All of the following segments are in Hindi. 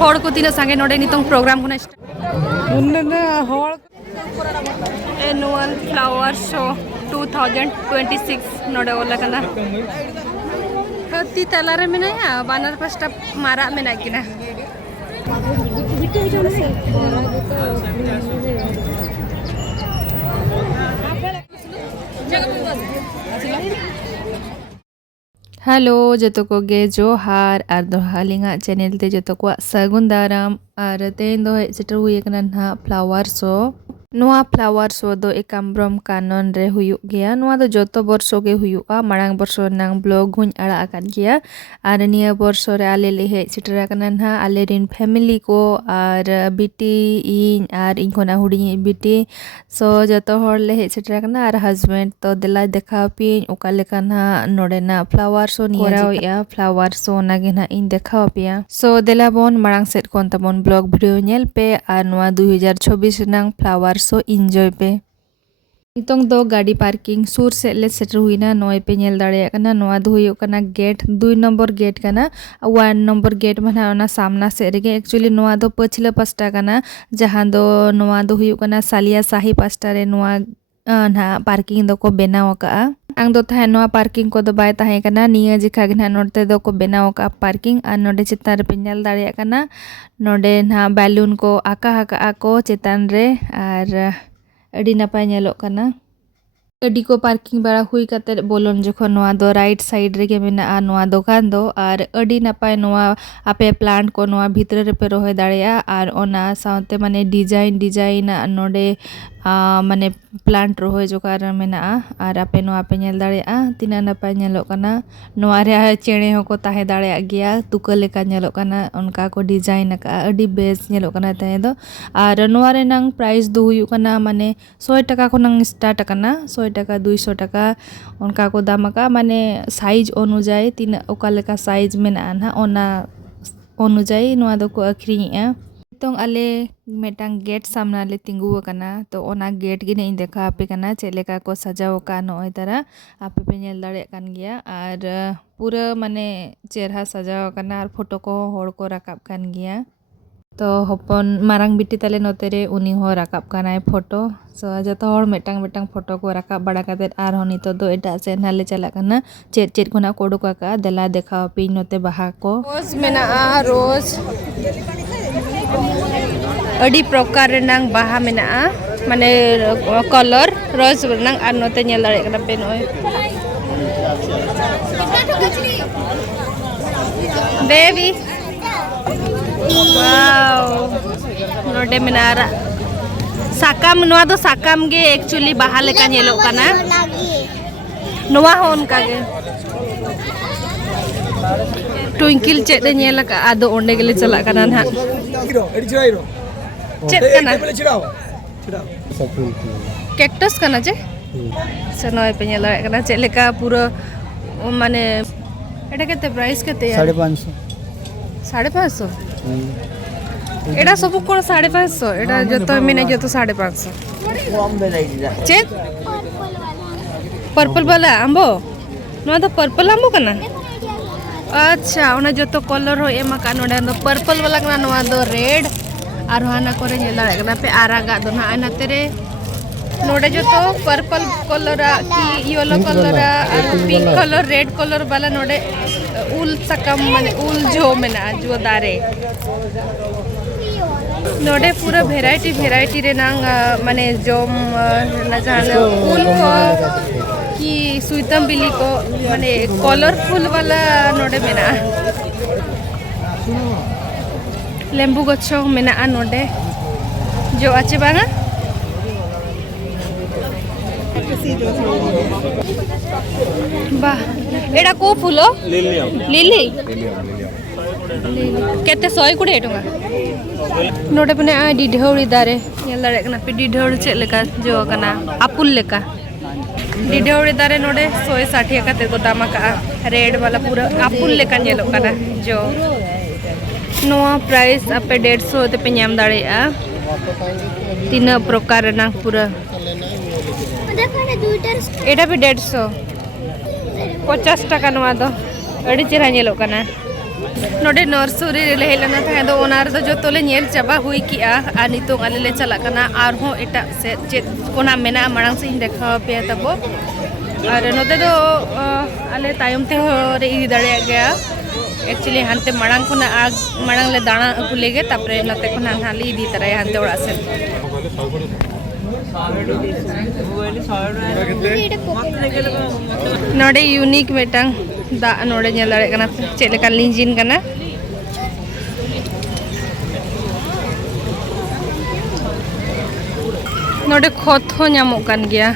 हॉड़ को तीन संगे नोडे नितों प्रोग्राम होना एनुअल फ्लावर शो 2026 नोडे ओला कना हती तलारे मेनाया बानर पास्टा मारा मेना किना हेलो जतो को गे जोहार और दोहालिंगा चैनल ते जतो को सगुन दाराम और तेन दो सेटर हुई कना ना फ्लावर शो नोआ फ्लावर शो दो एकाम्ब्रम कानन रे हुयुग गया नोआ दो जतो बर्षो गे हुयुगा मांग बर्षो नांग ब्लॉग हुन अड़ा आकान गया और निया बर्षो रे आले ले हे सेटर कना ना आले रिन फैमिली को और बिटी इन और इन कोना हुडी बिटी सो जतो हर ले हे सेटर कना और हस्बैंड तो दिला देखा पिन ओका लेका ना नोडे ना फ्लावर शो निया या फ्लावर शो नागे ना इन देखा पिया सो दिला बोन मांग सेट कोन तबन ब्लॉग वीडियो नेल पे और नोआ 2024 नांग फ्लावर सो एंजॉय पे नितोंग दो गाड़ी पार्किंग सुर से ले सेटर हुईना नोय पे नेल दाड़े कना नोआ दो हुयो कना गेट 2 नंबर गेट कना 1 नंबर गेट मना ओना सामना से रेगे एक्चुअली नोआ दो पछिला पास्टा कना जहां दो नोआ दो हुयो कना सालिया साही पास्टा रे नोआ ना पार्किंग दो को बनाव का आंग दो थाहे नोआ पार्किंग को दो बाय ताहे कना निया जिखा गना नोडते दो को बनाव का पार्किंग और नोडे चितान रे पे नेल दाड़े कना नोडे ना बैलून को आका हका को चितान रे और अड़ी नपाय नेलो कना गाड़ी को पार्किंग बड़ा हुई कते बोलोन जखन नोआ दो राइट साइड रे के मेना नोआ दुकान दो और अड़ी नपाय नोआ आपे प्लांट को नोआ भीतर रे पे रोहे दाड़ेया और ओना साउते माने डिजाइन नोडे माने प्लांट रोहे जोकार मेना और आपे नोआ पे नेल दाड़ेया तिना नपाय नेलो कना नोआ रे चेणे हो को ताहे दाड़ेया गया तुका लेका नेलो कना उनका को डिजाइन का अड़ी बेस नेलो कना ताहे दो और नोआ रे नंग प्राइस दो हुयु कना माने 100 टाका को नंग स्टार्ट कना 100 टाका 200 टाका उनका को दाम का माने साइज अनुजाई तीन ओका लेका साइज मेना ना ओना अनुजाई नोआ दो को अखरिया तो आले मेटांग गेट सामना ले तिंगु कना तो ओना गेट गिने इन देखा आपे कना चेलेका को सजाव का नोय तारा आपे पे नेल दाड़े कान गया और पूरा माने चेहरा सजाव कना और फोटो को होड़ को राकाब कान गया तो हपन मारंग बिटी ताले नोते रे उनी हो राकाब कानाय फोटो सो जतो हर मेटांग फोटो को राकाब बड़ा काते आर हो नितो दो एटा से नाले चला कना चेट कोना कोडो का देला देखा पे नोते बहा को रोज मेना रोज अड़ी प्रकार रेनांग बाहा मेना माने कलर रोज रेनांग आर नोते नेल दाड़े कना पे नोय बेबी वाओ नोडे मेनारा साकाम नोआ दो साकाम गे एक्चुअली बाहा लेका नेलो कना नोआ हो उनका गे ट्विंकल चेट दे नेल का आदो ओंडे गेले चला कना ना चेट कना कैक्टस कना चे से नोय पे नेल कना चे लेका पूरा माने एटा केते प्राइस केते यार 550 एटा सब कोन 550 एटा जतो मिने जतो 550 चेत पर्पल वाला आंबो नोआ तो पर्पल आंबो कना अच्छा ओना जतो कलर हो एमा का नोडा दो पर्पल वाला कना नोआ दो रेड और हाना करे नेला कना पे आरागा दो ना आना तेरे नोडे जतो पर्पल कलर की येलो कलर और पिंक कलर रेड कलर वाला नोडे उल सकम माने उल जो मेना जो दारे नोडे पूरा वेराइटी रे नांग माने जोम ना जाने उल को की सुइतम बिली को माने कलरफुल वाला नोडे मेना लेम्बू गच्छो मेना नोडे जो आचे बांगा वाह एडा को फूलो लिली केते 120 टका नोडे पने आ डिढौड़ी दारे नेल दारे कना पे डिढौड़ी चे लेका जो कना आपुल लेका डिढौड़ी दारे नोडे 160 काते को दाम का रेड वाला पूरा आपुल लेका नेलो कना जो नोआ प्राइस आपे 150 ते पे नाम दाड़े तीन प्रकार ना पूरा एटा भी 150 50 टाका नोआ दो अड़ी चेहरा नेलो कना नोडे नर्सरी रे हेलना था दो ओनार दो जो तोले नेल चाबा हुई किया आ नितों आले ले चला कना आर हो एटा से चेत कोना मेना मांग से इन देखा पे तबो और नोते दो आले तायम ते हो रे इदी दाड़े गया एक्चुअली हानते मांग कोना आग मांग ले दाना अगु लेगे तापरे नते कोना हाली इदी तरह हानते ओड़ा से नोडे यूनिक मेटांग दा नोडे नेल दाड़े कना चेक लेका लिंजिन कना नोडे खोत हो ᱧᱟᱢᱚᱜ ᱠᱟᱱ ᱜᱮᱭᱟ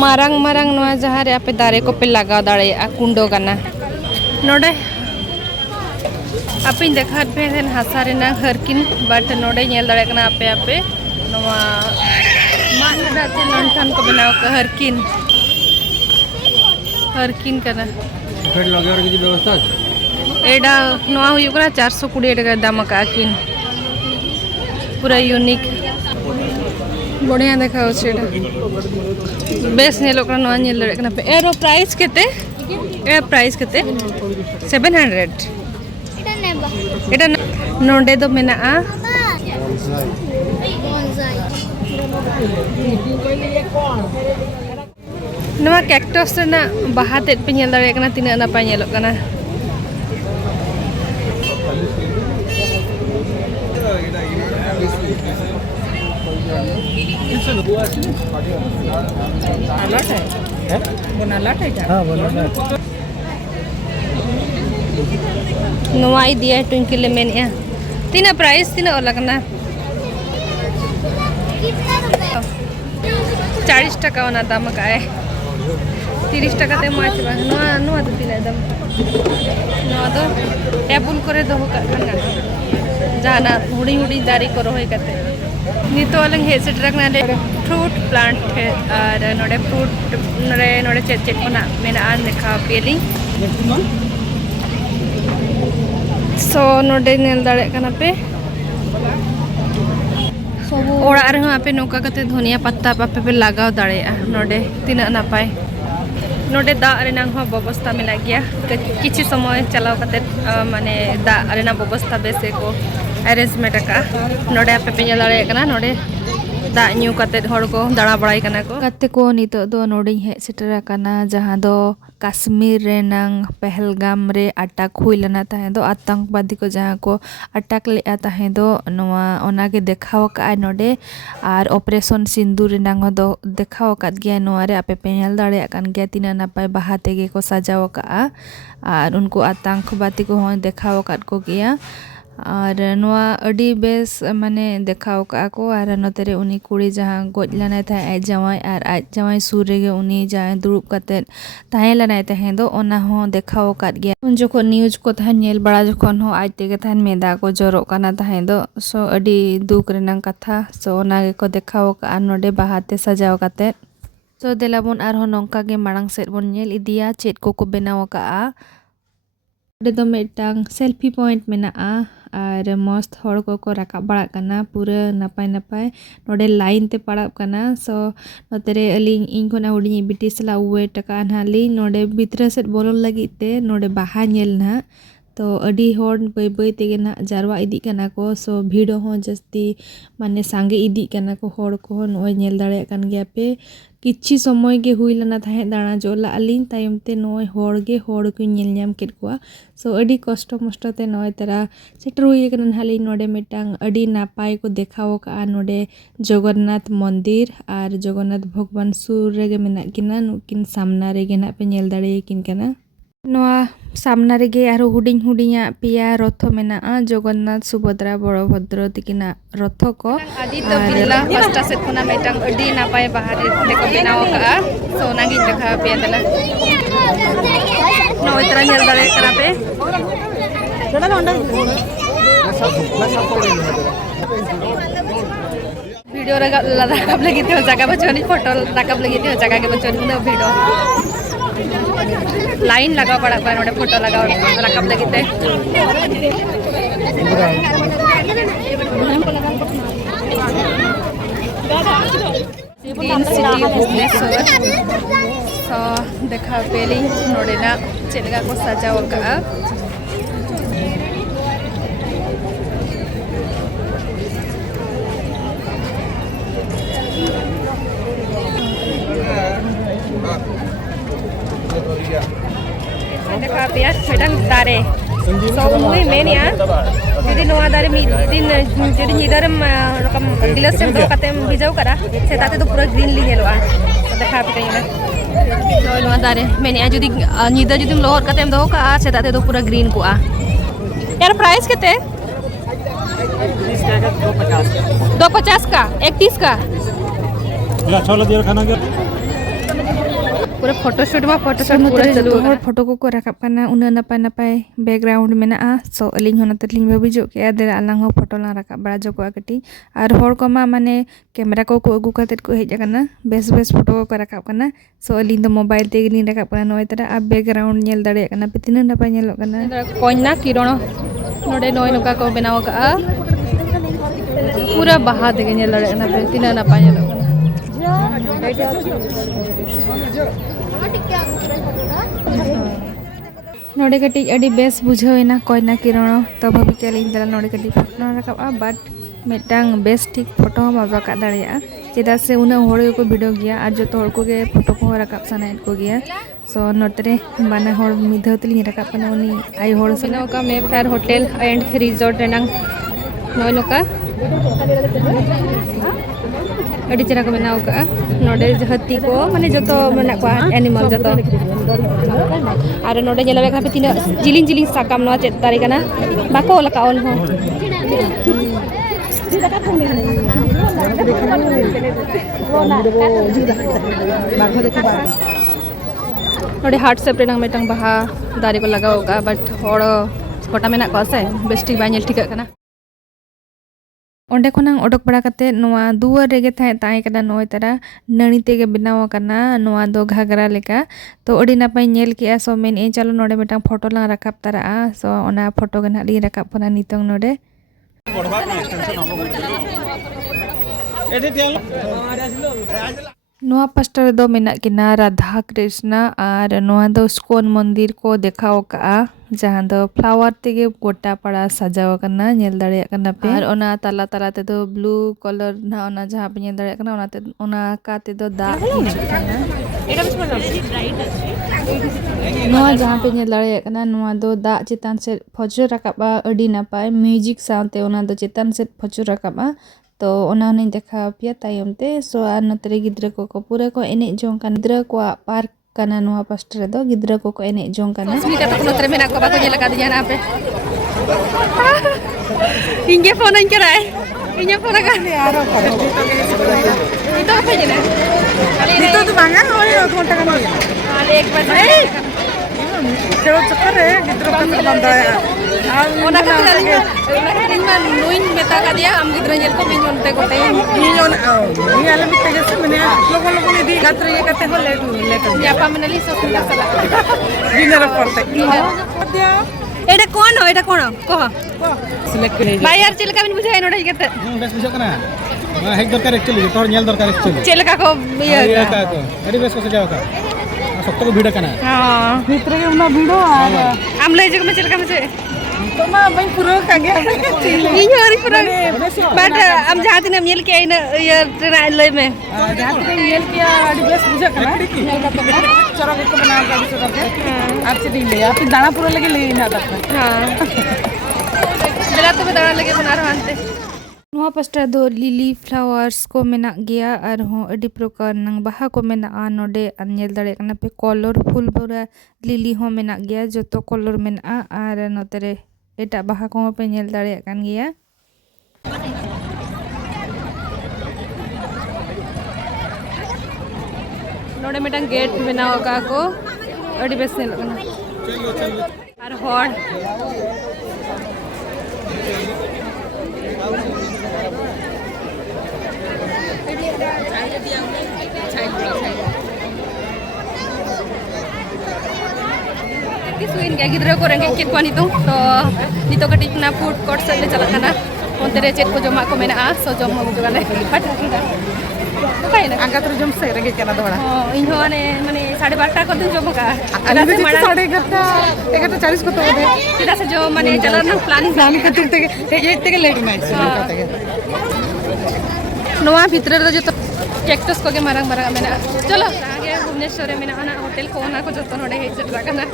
मारंग मारंग नोआ जहां रे आपे दारे को पे लगाव दाड़ेया कुंडो कना नोडे आपे देखा पे हासा रेना हरकिन बट नोडे नेल दाड़े कना आपे आपे नोआ मानदा ते लंठन को बनाव का हरकिन करना फिर लगे और की व्यवस्था एडा नोआ हुयु कना 420 टका दाम का किन पूरा यूनिक बढ़िया देखा छेडा बेस नेलो कना नोआ नेल दड़े कना पे एरो प्राइस केते 700 एटा नोडे दो मेना आ नोआ कैक्टस ना बाहा तेद पे नेल दड़े कना तिना नापाय नेलो कना नोआ दिया ट्विंकल मेनिया तीना प्राइस तीना ओला कना 40 टका ओना दाम का है 30 टका ते माछ बा नोआ नोआ तो तीना दाम नोआ दो टेबल करे दो का कना जाना हुडी हुडी दारी को रोय कते नितो अलंग हे सेट रखना ले फ्रूट प्लांट है और नोडे फ्रूट नोडे चेक चेक कोना मेना आन देखा पेली सो नोडे नेल दाड़े कना पे ओड़ा रे आपे नोका कते धनिया पत्ता पापे पे लगाव दाड़ेया नोडे तिना नापाय नोडे दा रेना हो व्यवस्था मिला गया किछि समय चलाव कते माने दा रेना व्यवस्था बेसे को अरेंजमेंट का नोडे आपे पे दाड़े कना नोडे दा न्यू कते हड़ को दाड़ा बड़ाई कना को कते को नितो दो नोडे हे सेटर कना जहां दो कश्मीर रेनांग पहलगाम रे अटैक हुई लना ताहे दो आतंकवादी को जहां को अटैक ले ताहे दो नोआ ओना के देखाव का नोडे और ऑपरेशन सिंदूर रेनांग दो देखाव का गया नोआ रे आपे पेनल दाड़े कान गया तिना नापाय बाहा तेगे को सजाव का और उनको आतंकवादी को हो देखाव का को गया और नोआ अडी बेस माने देखाव का को और नतरे उनी कुड़ी जहां गोज लाना था आज जवाई सुर रे उनी जहां दुरुब कते ताहे लाना ताहे दो ओना हो देखाव का गया उन जो को न्यूज को था नेल बड़ा जखन हो आज तेगे था मेदा को जरो काना ताहे दो सो अडी दुख रेना कथा सो ओना के को देखाव का नोडे बाहाते सजाव कते सो देलाबन आर हो नोंका के मांग सेट बन नेल इदिया चेट को बनाव का दो मेटांग सेल्फी पॉइंट मेना और मस्त हड़ को राकाब बड़ा कना पूरा नपाय नपाय नोडे लाइन ते पड़ाब कना सो नोतेरे अलिंग इन कोना हुडी बिटी सला वे टका नाली नोडे भितर सेट बोलन लगी ते नोडे बाहा नेल ना तो अडी हड़ बै बै तेगे ना जारवा इदी कना को सो भीड़ हो जस्ती माने सांगे इदी कना को हड़ को नोय नेल दाड़े कन गया पे किछि समय के हुई लना थाहे दाणा जोला अलिन तायमते नोय हड़ को नेल नाम केट को सो अडी कष्ट मष्ट ते नोय तरा सेटर हुई कन हाली नोडे मेटांग अडी नापाय को देखाव का नोडे जगन्नाथ मंदिर और जगन्नाथ भगवान सुर रे मेना किना नुकिन सामना रे ना पे नेल दाड़े किन कना नोआ सामना रे आरो हुडिंग हुडिंगा पिया रथ मेना जगन्नाथ सुभद्रा बड़भद्र तिकिना रथ को आदित्य बिरला पास्टा सेट कोना मेटांग अडी नापाय बाहर ते को बनाव का सो नागी देखा पे दला नो इतना नेल दाड़े करा पे वीडियो राकाब लगी थे जगह बचोनी फोटो राकाब लगी थे जगह के बचोनी नो वीडियो लाइन लगा पड़ा नोडे फोटो लगा राकाब लगी थे ग्रीन सिटी भुवनेश्वर सो देखा पेली नोडेना चेलगा को सजाव का देखा पिया मेडang दारे so umui menia jadi noa dari din jadi nyidaram rakam gilas sem do katem bijau kara setate to pura green li nyeloa dekha api kayaknya so noa dari menia jadi nyida jadi lohor katem do ka setate to pura green ku a यार प्राइस कितने 250 का 31 का पूरा फोटोशूट पूरा चालू है फोटो को रखा करना उन नपाय नपाय बैकग्राउंड में ना सो अलिंग होना तलिंग भाभी के दे आलांग फोटो ला रखा बड़ा जो को कटी और हर को माने कैमरा को अगू कते को हेज करना बेस बेस फोटो को रखा करना सो अलिंग दो मोबाइल ते गिनी रखा करना नोय तरा अब बैकग्राउंड नेल दाड़े करना पे तीन नपाय नेल करना कोइना किरण नोडे नोय नका को बनाव का पूरा बहा देगे नेल दाड़े करना पे तीन नपाय नेल नोडे कटी अड़ी बेस बुझेना कोयना किरण तो भाभी चलिए दला नोडे कटी फोटो रखा बट मिटांग बेस ठीक फोटो बाबा का दाड़िया चेदा से उना होड़ को वीडियो गया और जो होड़ को गे फोटो को रखा सनाइट को गया सो नोतरे माने होड़ मिधो तली रखा पना उनी आई होड़ से का मे फेयर होटल एंड रिजॉर्ट रेनांग नोय नोका अड़ी चेरा को बनाव का नोडे हाथी को माने जतो मेना को एनिमल जतो आर नोडे जेला बेका पे तीन जिलिंग जिलिंग साकाम नो चेत तारी कना बाको लका ऑल हो नोडे हार्ट शेप रेनांग मेटंग बहा दारी को लगाव का बट होड़ गोटा मेना को से बेस्टिक बा नेल ठिका कना ओंडे खोनांग ओडक बड़ा कते नोआ दुआर रेगे ताए कना नोय तरा नणी तेगे बनाव कना नोआ दो घागरा लेका तो ओडी नापाय नेल के सो मेन ए चलो नोडे मेटांग फोटो ला रखाब तारा सो ओना फोटो गना ली रखाब पना नितंग नोडे नोआ पास्टर दो मेना किना राधा कृष्णा और नोआ दो स्कोन मंदिर को देखाव का जहाँ दो फ्लावर तेगे गोटा पड़ा सजाव करना नेल दाड़े करना पे और ओना ताला ताला ते दो ब्लू कलर ना ओना जहाँ पे नेल दाड़े करना ओना का ते दो दा नोआ जहाँ पे नेल दाड़े करना नोआ दो दा चितान से फजर रकाबा अडी नापाय म्यूजिक साउंड ते ओना दो चितान से फजर रकाबा तो ओना नहीं देखा पिया तायम ते सो आर नतरे गिद्रा को पूरा को एने जों का गिद्रा को park kana noa pastor do gidra ko enek jong kana smita to no tremena ko ba ko nyela ka diana ape inge phone an kira inge phone ka yaro itu apa jena kali itu tu banga oi 2 घंटा का kali ek baar chalo chakkar hai gidra ka banda hai ona ka nuin meta ka dia am gidra nyel ko minyon te ko tay minyon ni ala mit te jese mane logo logo ne di gatra ye kate ho le ya pa manali so kula sala dinner porte eta kon ho ko select kare bhai yaar chilka bin bujhay nodai kete bes bujho kana ma hek dorkar actually tor nyel dorkar actually chilka ko iya ka ko adi bes ko sajaw ka सबको को वीडियो करना है हां मित्र के उना वीडियो हम ले जग में चल का मुझे तो मैं भाई पूरा का गया ये हरी पूरा बट हम जहां दिन मेल के इन ये ट्रेन ले में जहां दिन मेल के एड्रेस बुझा करना मेल का तो चरो को बना का बिस करके आप से ले आप दाना पूरा लगे ले ना था हां जरा तो दाना लगे बना रहा हनते नोआ पास्टा दो लिली फ्लावर्स को मेना गया और हो अडी प्रकार नंग बाहा को मेना नोडे नेल दाड़े कना पे कलरफुल पूरा लिली हो मेना गया जो तो कलर मेना और नोतरे एटा बाहा को पे नेल दाड़े कान गया नोडे मेटा गेट बनाव का को अडी बेस नेल कना और हॉट सुइन क्या गिद्रा को रेंगे केट को नितो तो नितो कटी ना फूड कोर्ट से ले चला था ना उनते रे चेट को जमा को मेना सो जमा हो गले Kayak angka terjun saya lagi kena doa. oh ini mana 12:30 ko din jomo ka. Ada di situ साढ़े 11:40 को तो उधर Tidak sejauh mana jalan na planning planning करते करते लेट नाइट से करते हैं Noa भितर रे जो कैक्टस को के marang-marang mena. Chalo आगे भुवनेश्वर में ना होटल को ना को जतो नोडे हे जतरा kana.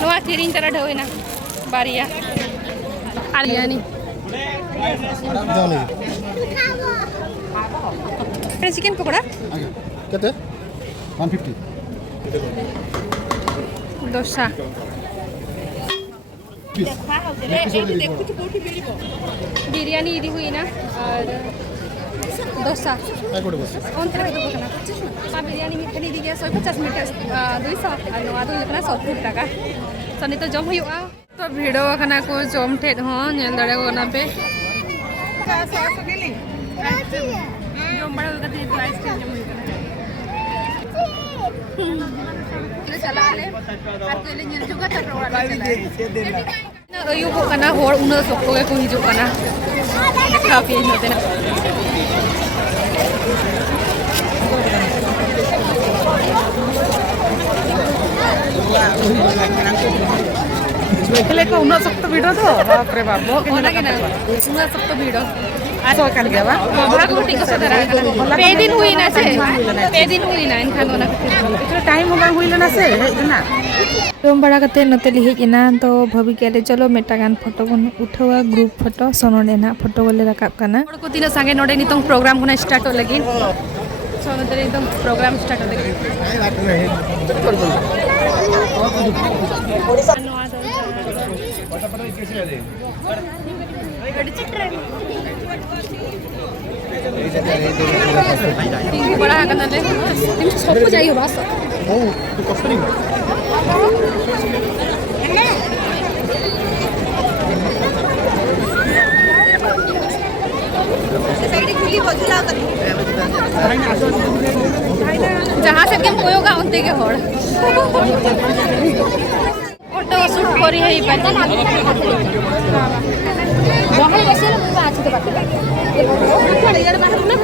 Noa kiring tara ढोइना बारिया. आलियानी चिकन पकोड़ा कितने 150 डोसा बिरयानी इदी हुई ना और डोसा कौन तरह का पकना बिरयानी में खरीदी गया 150 मीटर 200 और नवा तो इतना 100 टाका सनी तो जम हुआ तो भिड़ो खाना को जम ठेड हो नेल दड़े को ना पे जम बड़ा होगा तो आइसक्रीम जम हुई चला ले और कोई ले nail juga tak rawat na ayu ko kana hor una sokko ko hiju kana cafe no tena पहले को उन्ना सब तो वीडियो तो बाप रे बाप बहुत ona kena una sokko bhido तो kan गया बा भाग रोटी को सदरा पे दिन हुई ना से पे दिन हुई ना इनखान ona इतना टाइम होगा हुई लेना से इतना जम बड़ा कते नते लिहि इना तो भाभी के चलो मेटागान फोटो बन उठावा ग्रुप फोटो सोनोडे ना फोटो बोले रकाब काना को तीन संगे नोडे नितों प्रोग्राम कोना स्टार्ट हो लगी सोनोडे नितों प्रोग्राम स्टार्ट हो लगी tinggi बड़ा करना ले tinggi सब कुछ चाहिए बस ओ तो कस्टरिंग जहाँ से गेम कोई होगा उनते के होड़ ऑटो शूट करी है ये बात बाहर बसे ना बात तो बात थोड़ी देर बाहर ना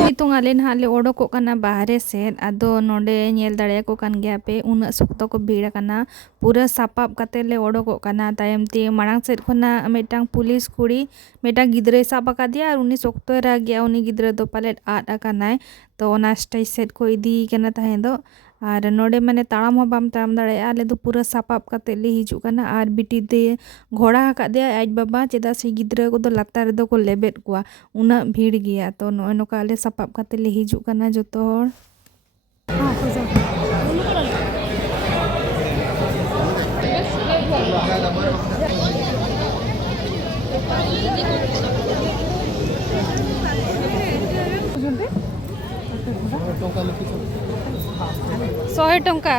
नितों आले नाले ओडोको काना बाहरे से आदो नोडे नेल दाड़े को कान गया पे उन सुक्तो को भीड़ काना पूरा सापाप काते ले ओडोको काना तायम ती मारांग सेट खोना मेटांग पुलिस कुड़ी मेटांग गिद्रे सापा का दिया और उन्नी सुक्तो रा गया उन्नी गिद्रे दो पालेट आट आकानाय तो ओना स्टेज सेट को इदी केना ताहे दो और नोडे माने ताड़ाम हो बाम ताड़ाम दाड़े आले दो पूरा सापाप काते ले हिजु काना और बिटी दे घोड़ा का दे आज बाबा चेदा से गिद्रे को दो लातार दो को लेबेट कोआ उना भीड़ गया तो नोय नोका आले सापाप काते ले हिजु काना जतो हर सौ टंका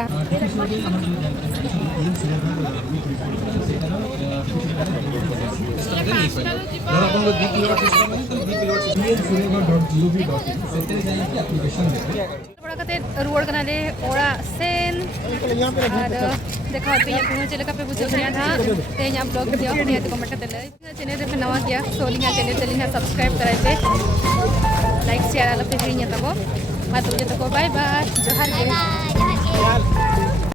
रुआड़ कना ले ओड़ा सेन और देखा पे ये चले का पे बुझे गया था ते यहां ब्लॉग दिया ने तो कमेंट करते ले चैनल रे नवा गया सोलिंगा चैनल चलिना सब्सक्राइब कराई पे लाइक शेयर आला पे हिरिnya तको मा तो बाय बाय जोहार